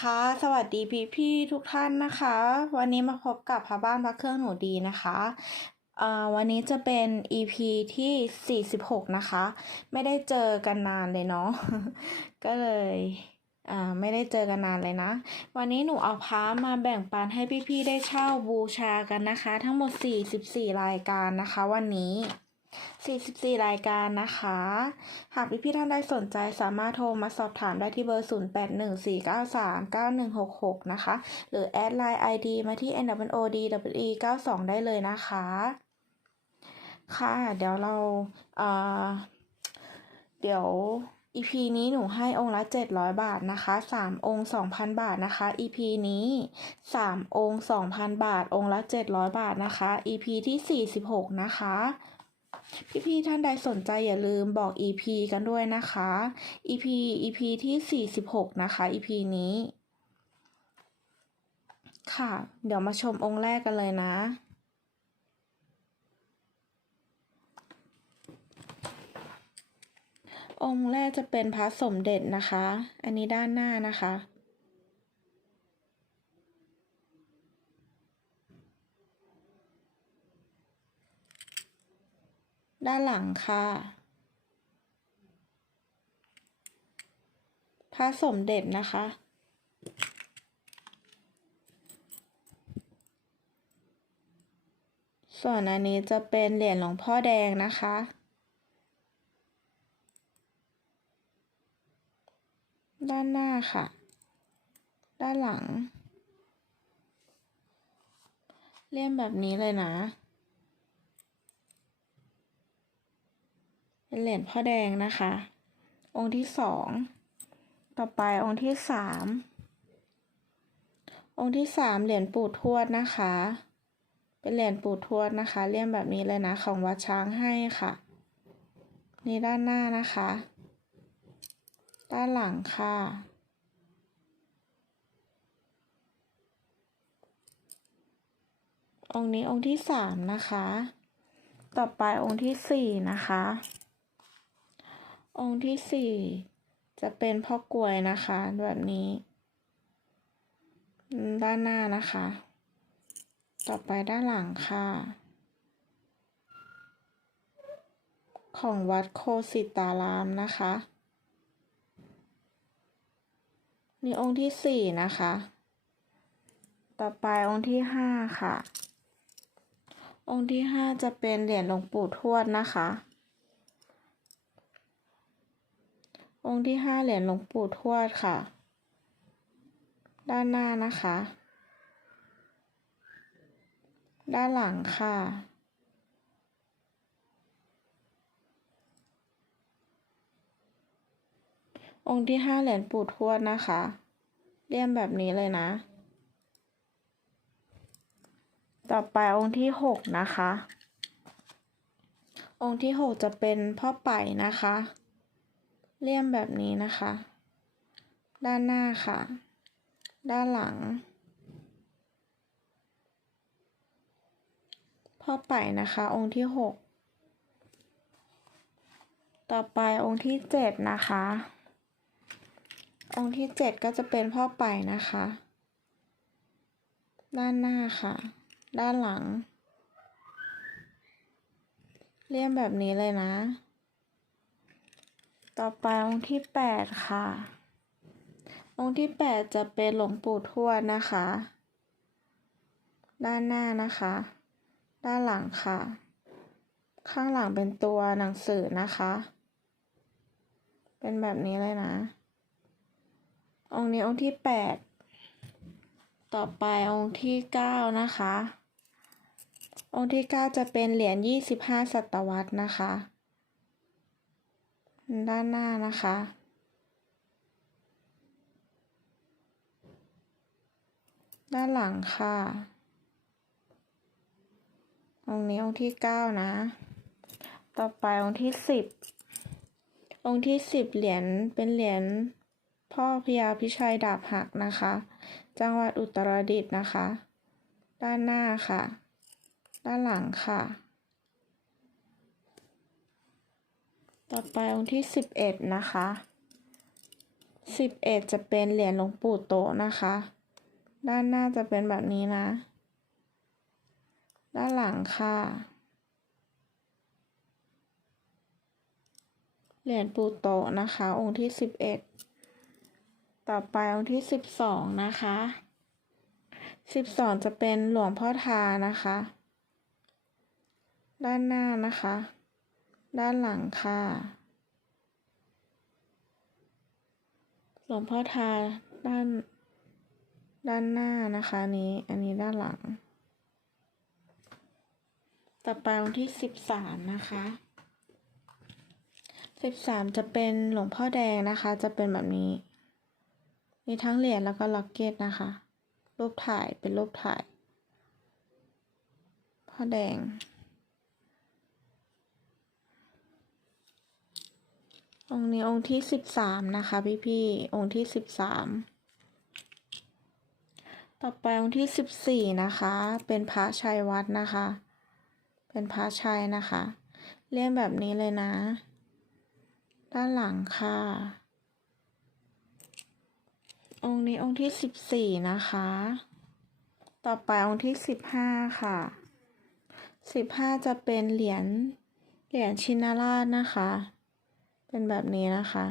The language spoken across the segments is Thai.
ค่ะ สวัสดีพี่พี่ๆทุกท่านนะคะ วันนี้มาพบกับพระบ้านพระเครื่องหนูดีนะคะวันนี้จะเป็น EP ที่ 46 นะคะ ไม่ได้เจอกันนานเลยเนาะ ก็เลยไม่ได้เจอกันนานเลยนะ วันนี้หนูเอาพระมาแบ่งปันให้พี่ๆได้เช่าบูชากันนะคะ ทั้งหมด 44 รายการนะคะ วันนี้ 44 รายการนะคะ หากพี่ๆท่านใดสนใจสามารถโทรมาสอบถามได้ที่เบอร์ 0814939166 นะคะ หรือแอดไลน์ ID มาที่ n w o d w e 92 ได้เลยนะคะ ค่ะ เดี๋ยวเราเอ่อเดี๋ยว EP นี้หนูให้องค์ละ 700 บาทนะคะ 3 องค์ 2,000 บาทนะคะ EP นี้ 3 องค์ 2,000 บาท องค์ละ 700 บาทนะคะ EP ที่ 46 นะคะ พี่ๆท่านใดสนใจอย่าลืมบอก EP กันด้วยนะคะ EP EP ที่ 46 นะคะ EP นี้ ค่ะ เดี๋ยวมาชมองค์แรกกันเลยนะ องค์แรกจะเป็นพระสมเด็จนะคะ อันนี้ด้านหน้านะคะ ด้านหลังค่ะ พระสมเด็จนะคะ ส่วนอันนี้จะเป็นเหรียญหลวงพ่อแดงนะคะ ด้านหน้าค่ะ ด้านหลัง เลี่ยมแบบนี้เลยนะ เป็นเหรียญพ่อแดงนะคะ องค์ที่สอง ต่อไปองค์ที่สาม องค์ที่สามเหรียญปู่ทวดนะคะ เป็นเหรียญปู่ทวดนะคะ เลี่ยมแบบนี้เลยนะของวัดช้างให้ค่ะ นี่ด้านหน้านะคะ ด้านหลังค่ะองค์นี้องค์ที่สามนะคะ ต่อไปองค์ที่สี่นะคะ องค์ที่สี่จะเป็นพ่อกลวยนะคะ แบบนี้ ด้านหน้านะคะ ต่อไปด้านหลังค่ะ ของวัดโคสิตารามนะคะนี่องค์ที่สี่นะคะ ต่อไปองค์ที่ห้าค่ะ องค์ที่ห้าจะเป็นเหรียญหลวงปู่ทวดนะคะ องค์ที่ห้าเหรียญหลวงปู่ทวดค่ะ ด้านหน้านะคะ ด้านหลังค่ะ องค์ที่ห้าเหรียญปู่ทวดนะคะเลี่ยมแบบนี้เลยนะ ต่อไปองค์ที่หกนะคะ องค์ที่หกจะเป็นพ่อไป่นะคะ เลี่ยมแบบนี้นะคะ ด้านหน้าค่ะ ด้านหลัง พ่อไป่นะคะ องค์ที่หกต่อไปองค์ที่เจ็ดนะคะ องค์ที่เจ็ดก็จะเป็นพ่อไป่นะคะ ด้านหน้าค่ะ ด้านหลัง เลี่ยมแบบนี้เลยนะ ต่อไปองค์ที่แปดค่ะ องค์ที่แปดจะเป็นหลวงปู่ทวดนะคะ ด้านหน้านะคะ ด้านหลังค่ะ ข้างหลังเป็นตัวหนังสือนะคะ เป็นแบบนี้เลยนะ องค์นี้องค์ที่แปดต่อไปองค์ที่เก้านะคะ องค์ที่เก้าจะเป็นเหรียญยี่สิบห้าศตวรรษนะคะ ด้านหน้านะคะ ด้านหลังค่ะ องค์นี้องค์ที่เก้านะ ต่อไปองค์ที่สิบ องค์ที่สิบเหรียญเป็นเหรียญพ่อพญาพิชัยดาบหักนะคะ จังหวัดอุตรดิตถ์นะคะ ด้านหน้าค่ะ ด้านหลังค่ะ ต่อไปองค์ที่สิบเอ็ดนะคะสิบเอ็ดจะเป็นเหรียญหลวงปู่โตนะคะ ด้านหน้าจะเป็นแบบนี้นะ ด้านหลังค่ะ เหรียญปู่โตนะคะ องค์ที่สิบเอ็ดต่อไปองค์ที่สิบสองนะคะสิบสองจะเป็นหลวงพ่อทานะคะ ด้านหน้านะคะ ด้านหลังค่ะ หลวงพ่อทาด้าน ด้านหน้านะคะนี้ อันนี้ด้านหลัง ต่อไปองค์ที่สิบสามนะคะสิบสามจะเป็นหลวงพ่อแดงนะคะ จะเป็นแบบนี้ มีทั้งเหรียญแล้วก็ล็อกเก็ตนะคะ รูปถ่ายเป็นรูปถ่าย พ่อแดง องค์นี้องค์ที่สิบสามนะคะพี่พี่องค์ที่สิบสามต่อไปองค์ที่สิบสี่นะคะ เป็นพระชัยวัดนะคะ เป็นพระชัยนะคะ เลี่ยมแบบนี้เลยนะ ด้านหลังค่ะ องค์นี้องค์ที่สิบสี่นะคะ ต่อไปองค์ที่สิบห้าค่ะสิบห้าจะเป็นเหรียญเหรียญชินาราชนะคะ เป็นแบบนี้นะคะ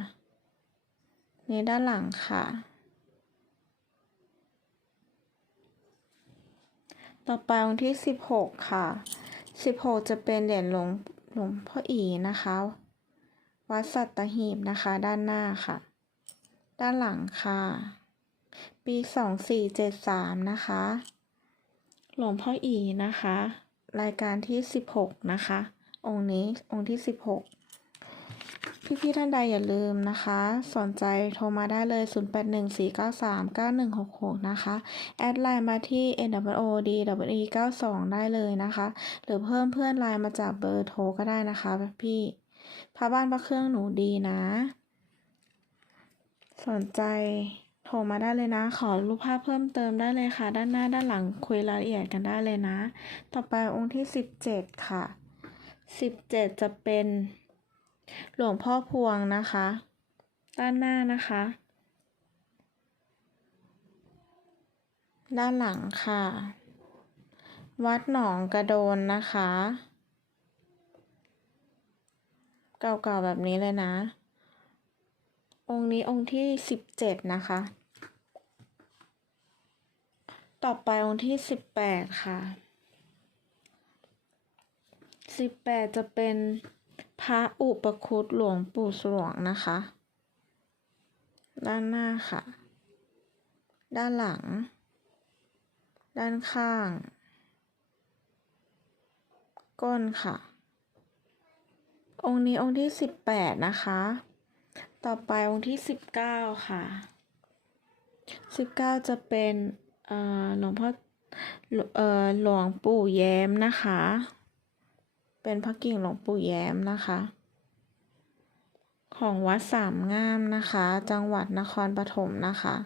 นี่ด้านหลังค่ะ ต่อไปองค์ที่สิบหกค่ะสิบหกจะเป็นเหรียญหลวงหลวงพ่ออีนะคะ วัดสัตหีบนะคะ ด้านหน้าค่ะ ด้านหลังค่ะ ปีสองสี่เจ็ดสามนะคะ หลวงพ่ออีนะคะ รายการที่สิบหกนะคะ องค์นี้ องค์ที่สิบหก พี่ๆท่านใดอย่าลืมนะคะ สนใจโทรมาได้เลย 0814939166 นะคะ แอดไลน์มาที่ NWOD WE92 ได้เลยนะคะ หรือเพิ่มเพื่อนไลน์มาจากเบอร์โทรก็ได้นะคะพี่พระบ้านพระเครื่องหนูดีนะ สนใจโทรมาได้เลยนะ ขอรูปภาพเพิ่มเติมได้เลยค่ะ ด้านหน้าด้านหลังคุยรายละเอียดกันได้เลยนะ ต่อไปองค์ที่ 17 ค่ะ 17 จะเป็น หลวงพ่อพวงนะคะ ด้านหน้านะคะ ด้านหลังค่ะ วัดหนองกระโดนนะคะ เก่าๆแบบนี้เลยนะ องค์นี้องค์ที่สิบเจ็ดนะคะ ต่อไปองค์ที่สิบแปดค่ะสิบแปดจะเป็น พระอุปคุตหลวงปู่สวงนะคะ ด้านหน้าค่ะ ด้านหลัง ด้านข้าง ก้นค่ะ องค์นี้องค์ที่สิบแปดนะคะ ต่อไปองค์ที่สิบเก้าค่ะสิบเก้าจะเป็นหลวงพ่อหลวงปู่แย้มนะคะ เป็นพระกิ่งหลวงปู่แย้มนะคะ ของวัดสามงามนะคะ จังหวัดนครปฐมนะคะ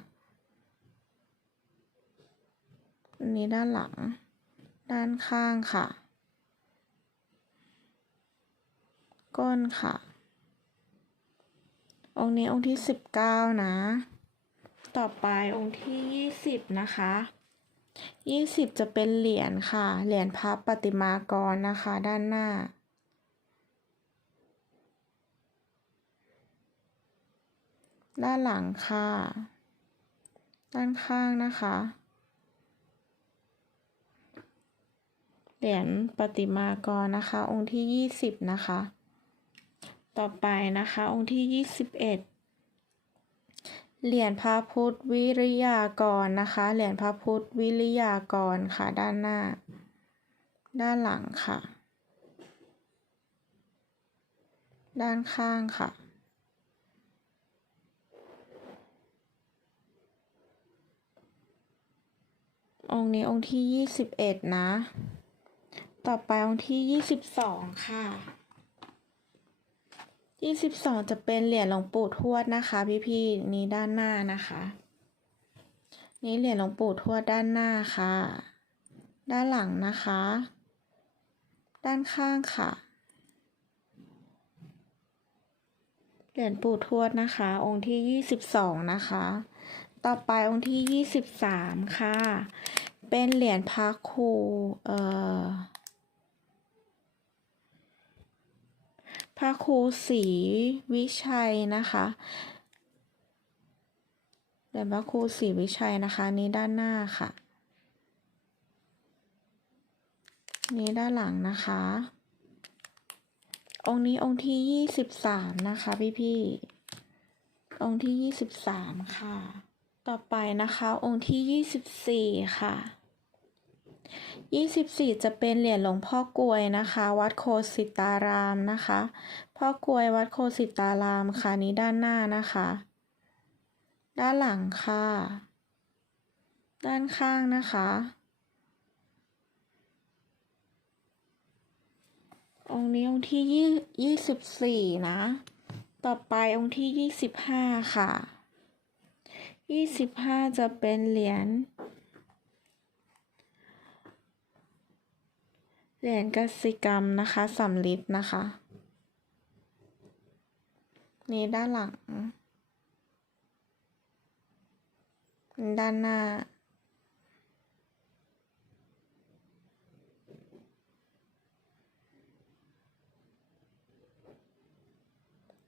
อันนี้ด้านหลัง ด้านข้างค่ะ ก้นค่ะ องค์นี้องค์ที่สิบเก้านะ ต่อไปองค์ที่ยี่สิบนะคะ ยี่สิบจะเป็นเหรียญค่ะ เหรียญพระปฏิมากรนะคะ ด้านหน้า ด้านหลังค่ะ ด้านข้างนะคะ เหรียญปฏิมากรนะคะ องค์ที่ยี่สิบนะคะ ต่อไปนะคะ องค์ที่ยี่สิบเอ็ด เหรียญพระพุทธวิริยากรนะคะ เหรียญพระพุทธวิริยากรค่ะ ด้านหน้า ด้านหลังค่ะ ด้านข้างค่ะ องค์นี้องค์ที่ยี่สิบเอ็ดนะ ต่อไปองค์ที่ยี่สิบสองค่ะ ยี่สิบสองจะเป็นเหรียญหลวงปู่ทวดนะคะ พี่ๆนี้ด้านหน้านะคะ นี่เหรียญหลวงปู่ทวดด้านหน้าค่ะ ด้านหลังนะคะ ด้านข้างค่ะ เหรียญปู่ทวดนะคะ องค์ที่ยี่สิบสองนะคะ ต่อไปองค์ที่ยี่สิบสามค่ะ เป็นเหรียญพระครูเอ่อ พระครูศรีวิชัยนะคะเหรียญพระครูศรีวิชัยนะคะนี้ด้านหน้าค่ะ นี้ด้านหลังนะคะ องค์นี้องค์ที่ยี่สิบสามนะคะพี่พี่องค์ที่ยี่สิบสามค่ะ ต่อไปนะคะองค์ที่ยี่สิบสี่ค่ะ ยี่สิบสี่จะเป็นเหรียญหลวงพ่อกลวยนะคะ วัดโคสิตารามนะคะ พ่อกลวยวัดโคสิตารามค่ะนี้ด้านหน้านะคะ ด้านหลังค่ะ ด้านข้างนะคะ องค์นี้องค์ที่ยี่ยี่สิบสี่นะ ต่อไปองค์ที่ยี่สิบห้าค่ะยี่สิบห้าจะเป็นเหรียญ เหรียญกสิกรรมนะคะสำลิดนะคะ นี่ด้านหลัง ด้านหน้า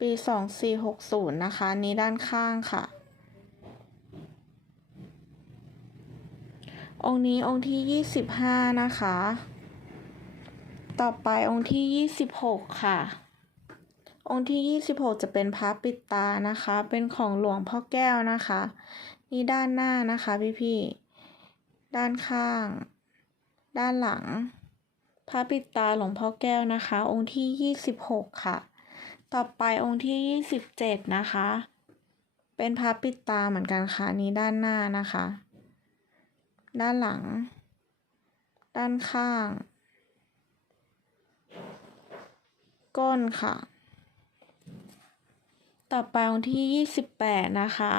ปีสองสี่หกศูนย์นะคะ นี้ด้านข้างค่ะองค์นี้องค์ที่ยี่สิบห้านะคะ ต่อไปองค์ที่ยี่สิบหกค่ะ องค์ที่ยี่สิบหกจะเป็นพระปิดตานะคะ เป็นของหลวงพ่อแก้วนะคะ นี่ด้านหน้านะคะพี่พี่ๆด้านข้าง ด้านหลัง พระปิดตาหลวงพ่อแก้วนะคะ องค์ที่ยี่สิบหกค่ะ ต่อไปองค์ที่ยี่สิบเจ็ดนะคะ เป็นพระปิดตาเหมือนกันค่ะนนี้ด้านหน้านะคะ ด้านหลัง ด้านข้าง ก้นค่ะ ต่อไปองค์ที่ยี่สิบแปดนะคะ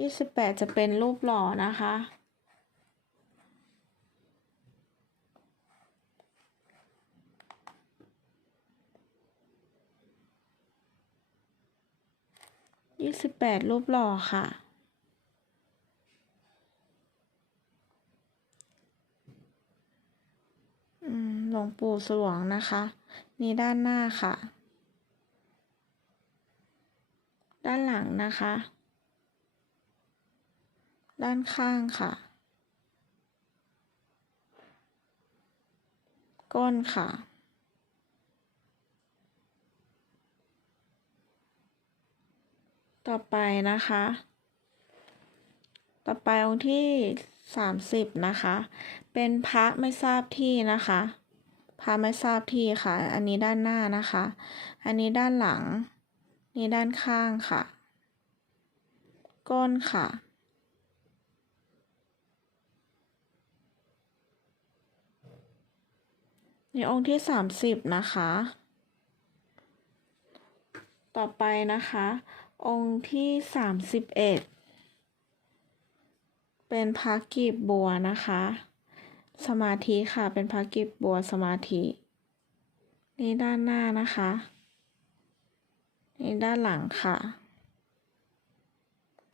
ยี่สิบแปดจะเป็นรูปหล่อนะคะยี่สิบแปดรูปหล่อค่ะ อืม หลวงปู่สวงนะคะ นี่ด้านหน้าค่ะ ด้านหลังนะคะ ด้านข้างค่ะ ก้นค่ะ ต่อไปนะคะ ต่อไปองค์ที่สามสิบนะคะ เป็นพระไม่ทราบที่นะคะ พระไม่ทราบที่ค่ะ อันนี้ด้านหน้านะคะ อันนี้ด้านหลัง นี่ด้านข้างค่ะ ก้นค่ะ นี่องค์ที่สามสิบนะคะ ต่อไปนะคะ องค์ที่สามสิบเอ็ดเป็นพระกีบบัวนะคะ สมาธิค่ะ เป็นพระกีบบัวสมาธิ นี่ด้านหน้านะคะ นี่ด้านหลังค่ะ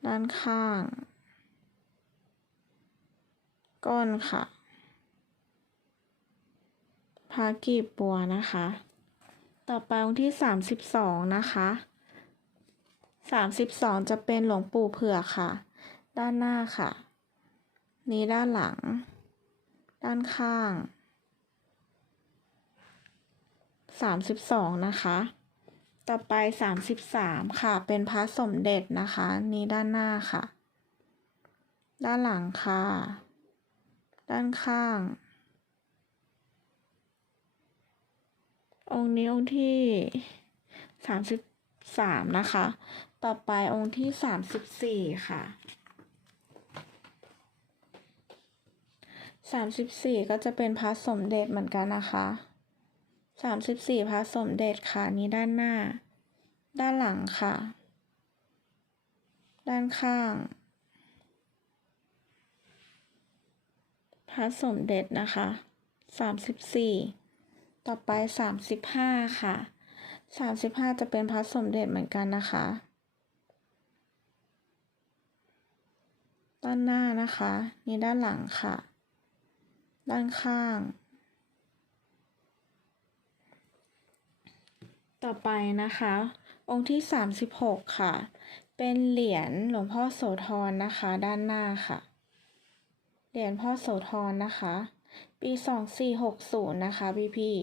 ด้านข้าง ก้นค่ะพระกีบบัวนะคะ ต่อไปองค์ที่สามสิบสองนะคะสามสิบสองจะเป็นหลวงปู่เผือกค่ะ ด้านหน้าค่ะ นี้ด้านหลัง ด้านข้างสามสิบสองนะคะ ต่อไปสามสิบสามค่ะ เป็นพระสมเด็จนะคะ นี้ด้านหน้าค่ะ ด้านหลังค่ะ ด้านข้าง องค์นี้องค์ที่สามสิบสามนะคะ ต่อไปองค์ที่สามสิบสี่ค่ะ สามสิบสี่ก็จะเป็นพระสมเด็จเหมือนกันนะคะสามสิบสี่พระสมเด็จค่ะนี้ด้านหน้า ด้านหลังค่ะ ด้านข้าง พระสมเด็จนะคะสามสิบสี่ต่อไปสามสิบห้าค่ะสามสิบห้าจะเป็นพระสมเด็จเหมือนกันนะคะ ด้านหน้านะคะ นี่ด้านหลังค่ะ ด้านข้าง ต่อไปนะคะ องค์ที่สามสิบหกค่ะ เป็นเหรียญหลวงพ่อโสธรนะคะ ด้านหน้าค่ะ เหรียญพ่อโสธรนะคะ ปีสองสี่หกศูนย์นะคะพี่พี่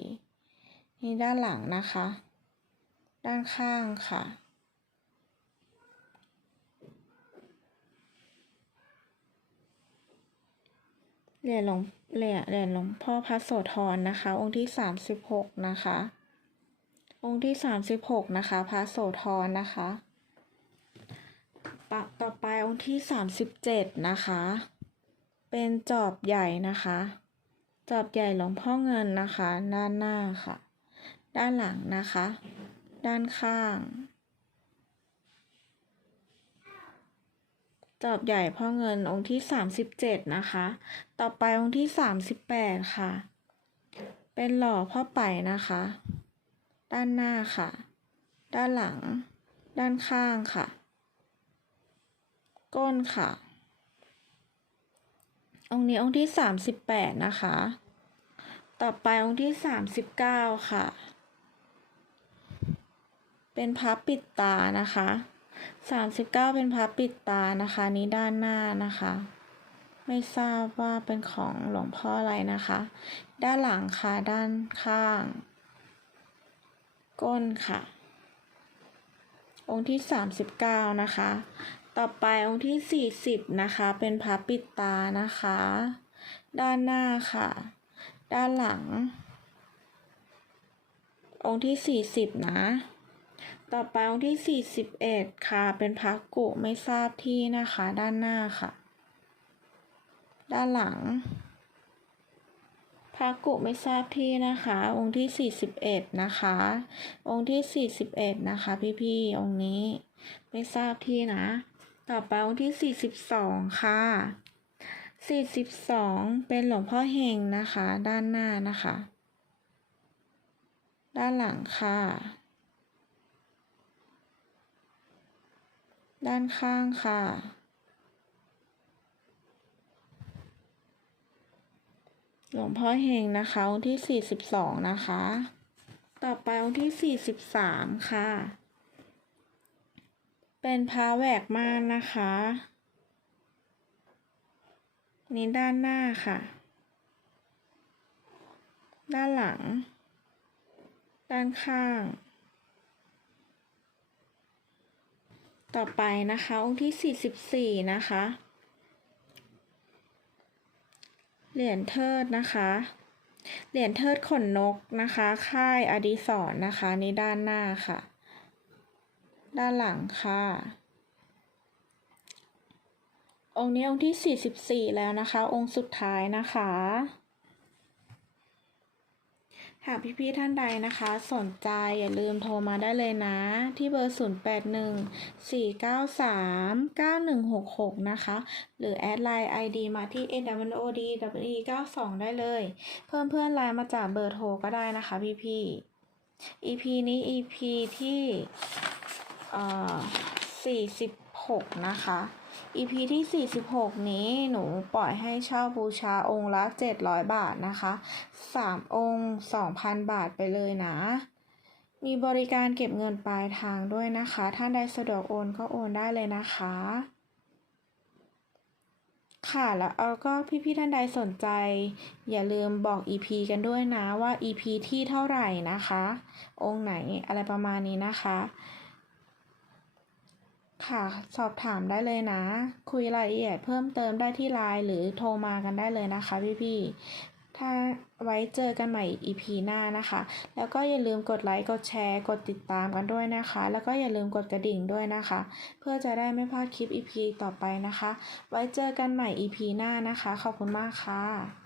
นี่ด้านหลังนะคะ ด้านข้างค่ะ เหรียญหลวงเหรียญเหรียญหลวงพ่อพระโสธรนะคะ องค์ที่สามสิบหกนะคะ องค์ที่สามสิบหกนะคะ พระโสธรนะคะต่อต่อไปองค์ที่สามสิบเจ็ดนะคะ เป็นจอบใหญ่นะคะ จอบใหญ่หลวงพ่อเงินนะคะ ด้านหน้าค่ะ ด้านหลังนะคะ ด้านข้าง จอบใหญ่พ่อเงินองค์ที่สามสิบเจ็ดนะคะ ต่อไปองค์ที่สามสิบแปดค่ะ เป็นหล่อพ่อไปนะคะ ด้านหน้าค่ะ ด้านหลัง ด้านข้างค่ะ ก้นค่ะ องค์นี้องค์ที่สามสิบแปดนะคะ ต่อไปองค์ที่สามสิบเก้าค่ะ เป็นพับปิดตานะคะ สามสิบเก้าเป็นพับปิดตานะคะ นี้ด้านหน้านะคะ ไม่ทราบว่าเป็นของหลวงพ่ออะไรนะคะ ด้านหลังค่ะ ด้านข้าง ก้นค่ะ องค์ที่สามสิบเก้านะคะ ต่อไปองค์ที่สี่สิบนะคะ เป็นพับปิดตานะคะ ด้านหน้าค่ะ ด้านหลัง องค์ที่สี่สิบนะ ต่อไปองค์ที่สี่สิบเอ็ดค่ะ เป็นพักกุไม่ทราบที่นะคะ ด้านหน้าค่ะ ด้านหลังพระกุไม่ทราบที่นะคะ องค์ที่สี่สิบเอ็ดนะคะ องค์ที่สี่สิบเอ็ดนะคะ พี่ๆ องค์นี้ไม่ทราบที่นะ ต่อไปองค์ที่สี่สิบสองค่ะสี่สิบสองเป็นหลวงพ่อเฮงนะคะ ด้านหน้านะคะ ด้านหลังค่ะ ด้านข้างค่ะ หลวงพ่อเฮงนะคะองค์ที่สี่สิบสองนะคะ ต่อไปองค์ที่สี่สิบสามค่ะ เป็นพระแหวกม่านนะคะ นี่ด้านหน้าค่ะ ด้านหลัง ด้านข้าง ต่อไปนะคะ องค์ที่สี่สิบสี่นะคะ เหรียญเทิดนะคะ เหรียญเทิดขนนกนะคะ ค่ายอดิศรนะคะในด้านหน้าค่ะ ด้านหลังค่ะ องค์นี้องค์ที่44แล้วนะคะ องค์สุดท้ายนะคะ หากพี่ๆท่านใดนะคะ สนใจอย่าลืมโทรมาได้เลยนะ ที่เบอร์ 0814939166 นะคะ หรือแอดไลน์ ID มาที่ NWOD WE 92 ได้เลย เพิ่มเพื่อนไลน์มาจากเบอร์โทรก็ได้นะคะพี่ๆ EP นี้ EP ที่เอ่อ46 นะคะ EP ที่ 46 นี้หนูปล่อยให้เช่าบูชาองค์ละ 700 บาทนะคะ 3 องค์ 2,000 บาทไปเลยนะ มีบริการเก็บเงินปลายทางด้วยนะคะ ท่านใดสะดวกโอนก็โอนได้เลยนะคะ ค่ะแล้วเอาก็พี่ๆท่านใดสนใจ อย่าลืมบอก EP กันด้วยนะว่า EP ที่เท่าไหร่นะคะ องค์ไหนอะไรประมาณนี้นะคะ ค่ะ สอบถามได้เลยนะ คุยรายละเอียดเพิ่มเติมได้ที่ไลน์หรือโทรมากันได้เลยนะคะพี่ๆ ถ้าไว้เจอกันใหม่ EP หน้านะคะ แล้วก็อย่าลืมกดไลค์ กดแชร์ กดติดตามกันด้วยนะคะ แล้วก็อย่าลืมกดกระดิ่งด้วยนะคะ เพื่อจะได้ไม่พลาดคลิป EP ต่อไปนะคะ ไว้เจอกันใหม่ EP หน้านะคะ ขอบคุณมากค่ะ